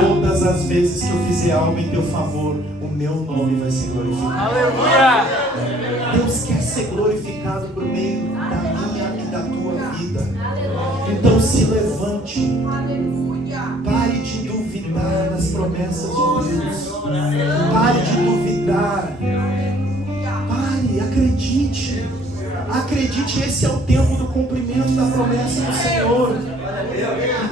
todas as vezes que eu fizer algo em teu favor, o meu nome vai ser glorificado. Aleluia! Deus quer ser glorificado por meio da minha e da tua vida. Então se levante. Pare de duvidar das promessas de Deus. Pare de duvidar. Pare, acredite. Acredite, esse é o tempo do cumprimento da promessa do Senhor.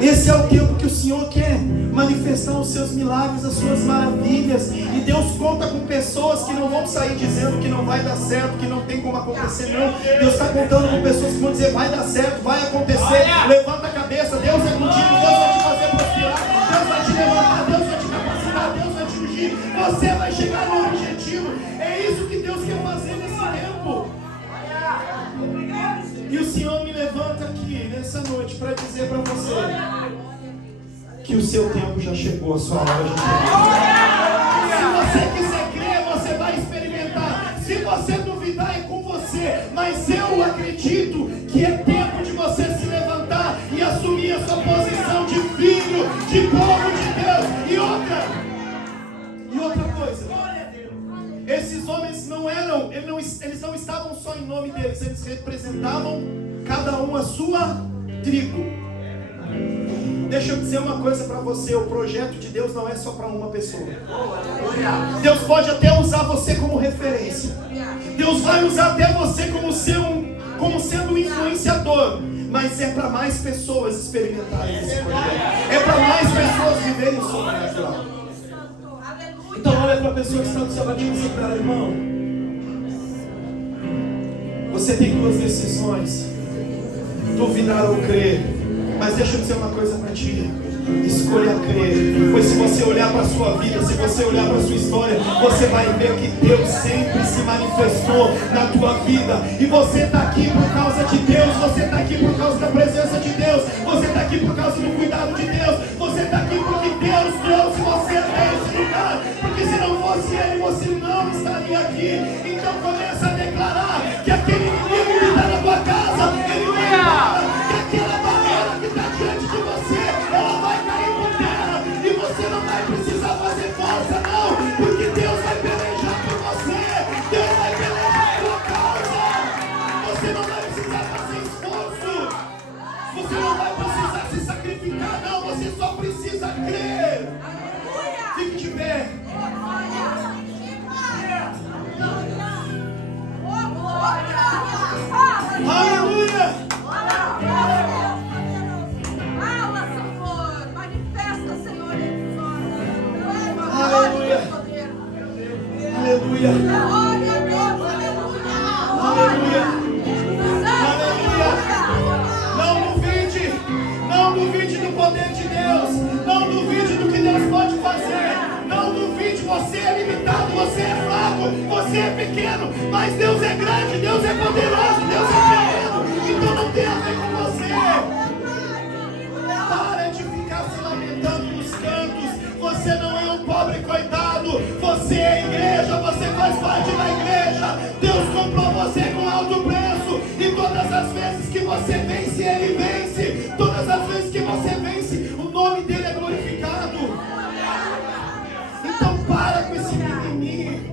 Esse é o tempo que o Senhor quer manifestar os seus milagres, as suas maravilhas. E Deus conta com pessoas que não vão sair dizendo que não vai dar certo, que não tem como acontecer, não. Deus está contando com pessoas que vão dizer, vai dar certo, vai acontecer. Levanta a cabeça, Deus é contigo, Deus vai te fazer prosperar, Deus vai te levantar, Deus vai te capacitar, Deus vai te ungir. Você vai chegar no objetivo. É isso que Deus quer fazer nesse tempo. E o Senhor me levanta aqui nessa noite para dizer para você que o seu tempo já chegou, a sua hora já chegou. Se você quiser crer, você vai experimentar. Se você duvidar, é com você. Mas eu acredito que é tempo de você se levantar e assumir a sua posição de filho, de povo de Deus. E outra coisa. Esses homens não eram, eles não estavam só em nome deles, eles representavam cada um a sua tribo. Deixa eu dizer uma coisa para você, o projeto de Deus não é só para uma pessoa. Deus pode até usar você como referência. Deus vai usar até você como sendo um influenciador. Mas é para mais pessoas experimentarem esse projeto. É para mais pessoas viverem o sobrenatural. Então olha para a pessoa que está do seu lado e diz assim para ela, irmão, você tem duas decisões, duvidar ou crer. Mas deixa eu dizer uma coisa para ti, escolha crer. Pois se você olhar para a sua vida, se você olhar para a sua história, você vai ver que Deus sempre se manifestou na tua vida. E você está aqui por causa de Deus, você está aqui por causa da presença de Deus, você está aqui por causa do cuidado de Deus, você está aqui porque Deus trouxe você até esse lugar. Porque se não fosse Ele, você não estaria aqui. Então começa a declarar que aquele inimigo que está na tua casa, ele vai embora, que aquela barreira que está diante de você, ela vai cair por terra. E você não vai precisar fazer força, não, porque Deus vai pelejar por você. Deus vai pelejar por tua causa. Você não vai precisar fazer esforço, você não vai precisar se sacrificar, não. Você só precisa crer. Fique de pé. Aleluia! Fala, Senhor. Manifesta, Senhor, em nós. Aleluia! Aleluia! Glória a Deus, aleluia! Aleluia! Aleluia! Não duvide do poder de Deus. Não duvide do que Deus pode fazer. Não duvide, você é limitado, você é fraco, você é pequeno, mas Deus é grande, Deus é poderoso, Deus é tremendo. Então não tem a ver com você. Para de ficar se lamentando no você é igreja, você faz parte da igreja. Deus comprou você com alto preço. E todas as vezes que você vence, Ele vence. Todas as vezes que você vence, o nome dele é glorificado. Então para com esse mimimi.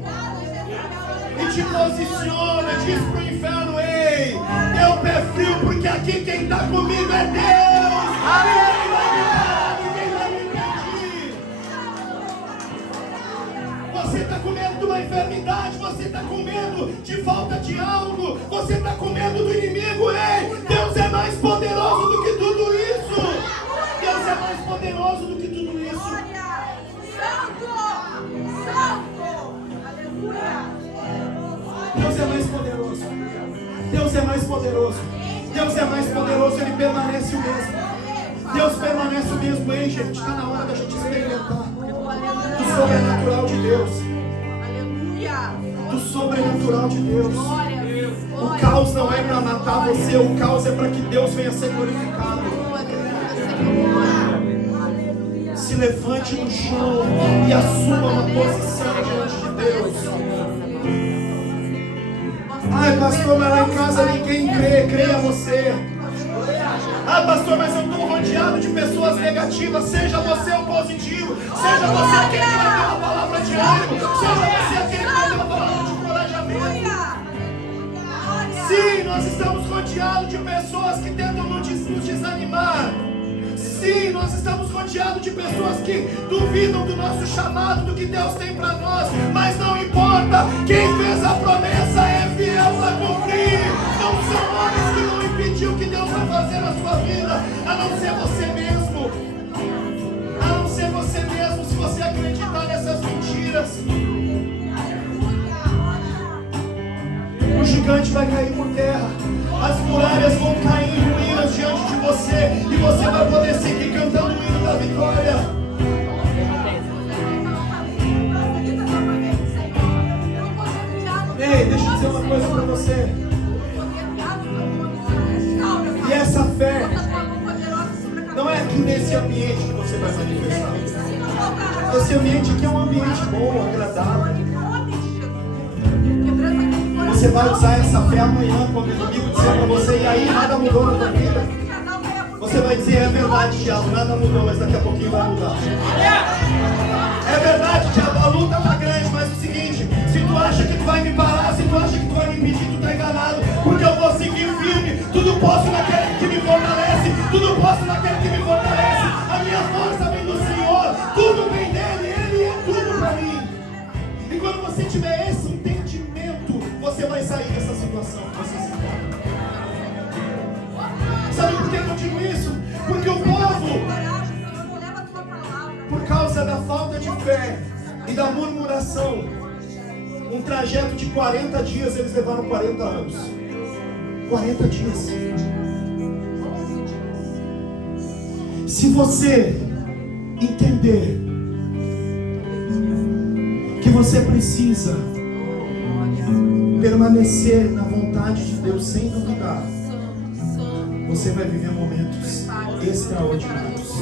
E te posiciona, diz pro inferno: ei, deu pé frio, porque aqui quem está comigo é Deus. Ninguém vai me parar, ninguém vai me impedir. Você está com medo de uma enfermidade, você está com medo de falta de algo, você está com medo do inimigo. Ei, Deus é mais poderoso do que tudo isso. Deus é mais poderoso do que tudo isso. Santo! Santo! Aleluia! Deus é mais poderoso. Deus é mais poderoso. Deus é mais poderoso, Ele permanece o mesmo. Deus permanece o mesmo. Ei, gente, está na hora da gente experimentar do sobrenatural de Deus. Do sobrenatural de Deus. O caos não é para matar você, o caos é para que Deus venha ser glorificado. Se levante no chão e assuma uma posição diante de Deus. Ai, pastor, mas lá em casa ninguém crê, creia você. Ah, pastor, mas eu estou rodeado de pessoas negativas. Seja você o positivo. Seja você aquele que vai ter uma palavra de ânimo. Seja você aquele que vai ter uma palavra de encorajamento. Sim, nós estamos rodeados de pessoas que tentam nos desanimar. Sim, nós estamos rodeados de pessoas que duvidam do nosso chamado, do que Deus tem para nós. Mas não importa, quem fez a promessa é fiel para cumprir. Não são homens que vão impedir o que Deus vai fazer na sua vida, a não ser você mesmo. A não ser você mesmo, se você acreditar nessas mentiras. O gigante vai cair por terra. As muralhas vão cair em ruínas diante de você. E você vai poder seguir cantando o hino da vitória. Ei, deixa eu dizer uma coisa para você. E essa fé não é aqui nesse ambiente que você vai manifestar. Esse ambiente aqui é um ambiente bom, agradável. Você vai usar essa fé amanhã, quando o inimigo disser para você: e aí, nada mudou na tua vida? Você vai dizer: é verdade, diabo, nada mudou, mas daqui a pouquinho vai mudar. É verdade, diabo, a luta está grande, mas é o seguinte: se tu acha que tu vai me parar, se tu acha que tu vai me impedir, tu está enganado, porque eu vou seguir firme. Tudo posso naquele que me fortalece, tudo posso naquele que me fortalece. A minha força vem do Senhor, tudo vem dele, Ele é tudo para mim. E quando você tiver esse entendimento, você vai sair dessa situação que você se encontra. Sabe por que eu digo isso? Porque o povo, por causa da falta de fé e da murmuração, um trajeto de 40 dias, eles levaram 40 anos. 40 dias. Se você entender que você precisa permanecer na vontade de Deus sem duvidar, você vai viver momentos extraordinários.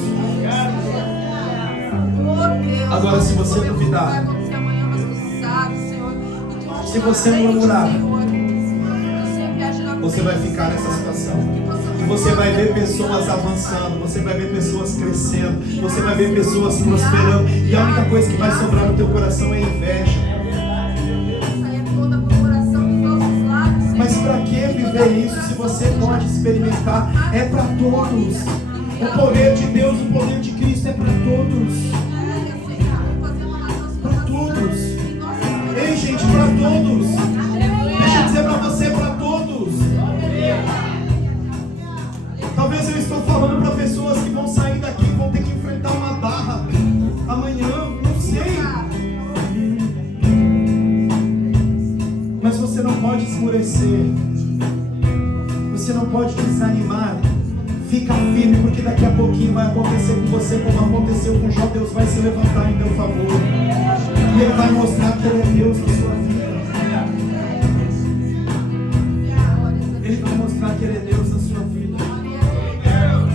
Agora, se você duvidar, se você murmurar, você vai ficar nessa situação. E você vai ver pessoas avançando, você vai ver pessoas crescendo, você vai ver pessoas prosperando. E a única coisa que vai sobrar no teu coração é inveja. Mas para que viver isso se você pode experimentar? É para todos. O poder de Deus, o poder de Cristo é para todos. Para todos. Ei, gente, para todos. Deixa eu dizer para você, para todos. Talvez eu estou falando para pessoas que vão sair daqui, vão ter que enfrentar uma barra amanhã, não sei. Mas você não pode esmorecer. Você não pode desanimar. Fica firme, porque daqui a pouquinho vai acontecer com você como aconteceu com Jó. Deus vai se levantar em teu favor. E Ele vai mostrar que Ele é Deus na sua vida. Ele vai mostrar que Ele é Deus na sua vida.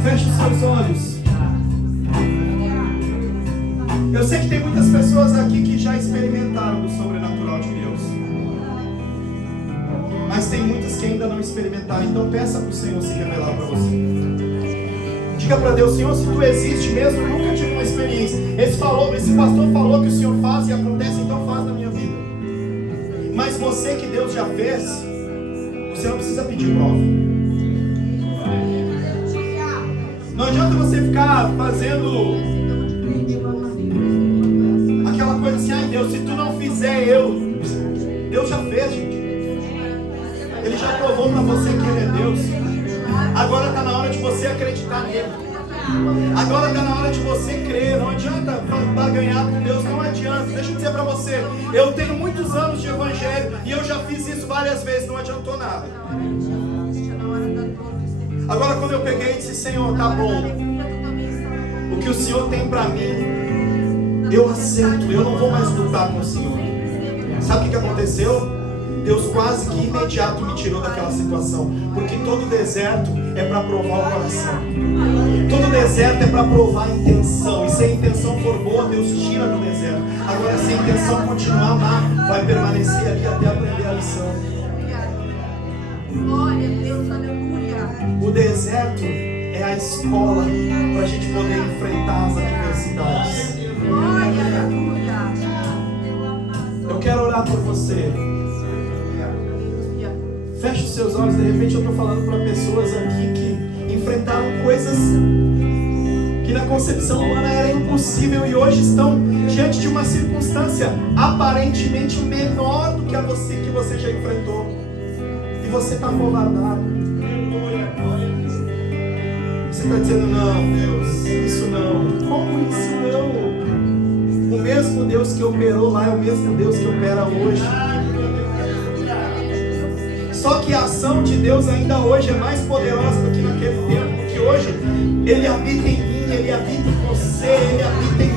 Feche os seus olhos. Eu sei que tem muitas pessoas aqui que já experimentaram do sobrenatural de Deus, mas tem muitas que ainda não experimentaram. Então peça para o Senhor se revelar para você. Diga para Deus: Senhor, se Tu existe mesmo, eu nunca tive uma experiência. Esse pastor falou que o Senhor faz e acontece, então faz na minha vida. Mas você que Deus já fez, você não precisa pedir prova. Não adianta você ficar fazendo aquela coisa assim: ai Deus, se Tu não fizer, Deus já fez, gente. Ele já provou para você que Ele é Deus. Agora está na hora de você acreditar nele. Agora está na hora de você crer. Não adianta barganhar com Deus, não adianta. Deixa eu dizer para você, eu tenho muitos anos de evangelho e eu já fiz isso várias vezes, não adiantou nada. Agora quando eu peguei e disse: Senhor, tá bom, o que o Senhor tem para mim, eu aceito, eu não vou mais lutar com o Senhor. Sabe o que aconteceu? Deus quase que imediato me tirou daquela situação, porque todo deserto é para provar o coração. Todo deserto é para provar a intenção, e se a intenção for boa, Deus tira do deserto. Agora, se a intenção continuar má, vai permanecer ali até aprender a lição. Glória a Deus, aleluia. O deserto é a escola para a gente poder enfrentar as adversidades. Glória, aleluia. Eu quero orar por você. Feche os seus olhos. De repente eu estou falando para pessoas aqui que enfrentaram coisas que na concepção humana era impossível e hoje estão diante de uma circunstância aparentemente menor do que a você que você já enfrentou. E você está acovardado. Você está dizendo: não, Deus, isso não. Como isso não? O mesmo Deus que operou lá é o mesmo Deus que opera hoje. Só que a ação de Deus ainda hoje é mais poderosa do que naquele tempo, porque hoje Ele habita em mim, Ele habita em você, Ele habita em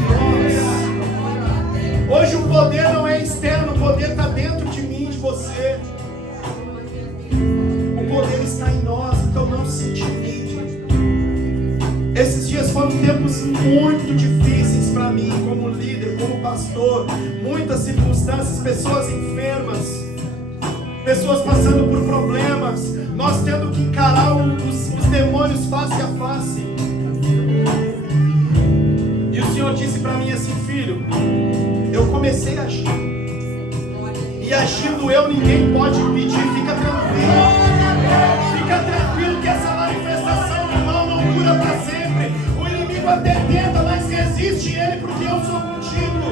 nós. Hoje o poder não é externo, o poder está dentro de mim, de você. O poder está em nós, então não se intimide. Esses dias foram tempos muito difíceis para mim, como líder, como pastor. Muitas circunstâncias, pessoas enfermas, pessoas passando por problemas, nós tendo que encarar os demônios face a face. E o Senhor disse para mim assim: filho, eu comecei a agir, e agindo eu, ninguém pode impedir. Fica tranquilo que essa manifestação do mal não dura para sempre. O inimigo até tenta, mas resiste ele, porque eu sou contigo.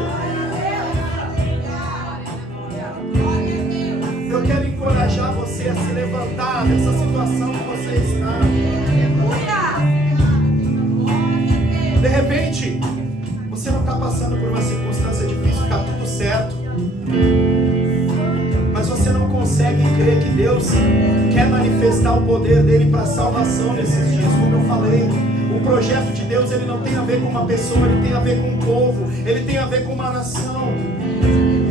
Eu quero encorajar você a se levantar dessa situação que você está. De repente, você não está passando por uma circunstância difícil, está tudo certo. Mas você não consegue crer que Deus quer manifestar o poder dele para a salvação nesses dias. Como eu falei, o projeto de Deus, ele não tem a ver com uma pessoa, ele tem a ver com um povo, ele tem a ver com uma nação.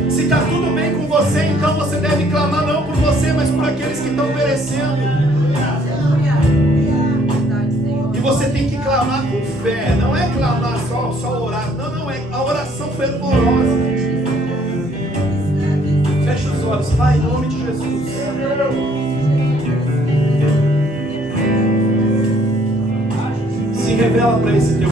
Se está tudo bem com você, então você deve clamar não por você, mas por aqueles que estão perecendo. E você tem que clamar com fé. Não é clamar só orar. Não, é a oração fervorosa. Feche os olhos, Pai, em nome de Jesus. Se revela para esse teu